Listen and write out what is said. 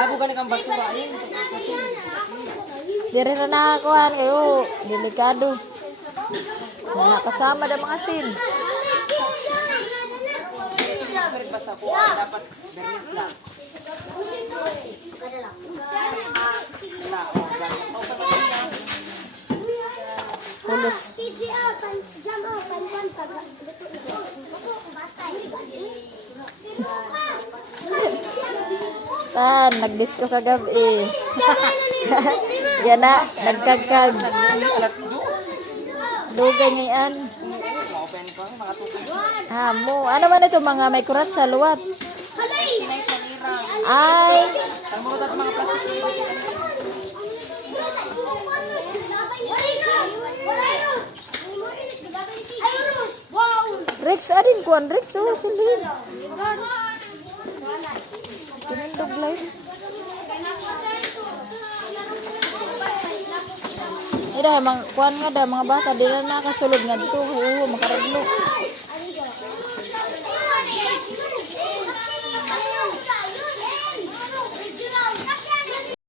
Labo gani kang basura. Ayun. Diri na nakakuhan kayo. Delikado. Na nakasama na mga sin. Basta ko dapat bernis lang. Wala. Ganyan. Kapatid niya. Pulos. Tan, nagdisco kagabi. Yan na, nagkagkag. Dugay ngayon. Open pa. Makatukod. Ah, mo. Ano man ito mga may kurat sa luwat? Ay. Rex, arin kuan Rex, oh, silhin. Live. Ida, mga kuan nga da, mga bata, di na nakasulod nga dito. Oo, makaraglo.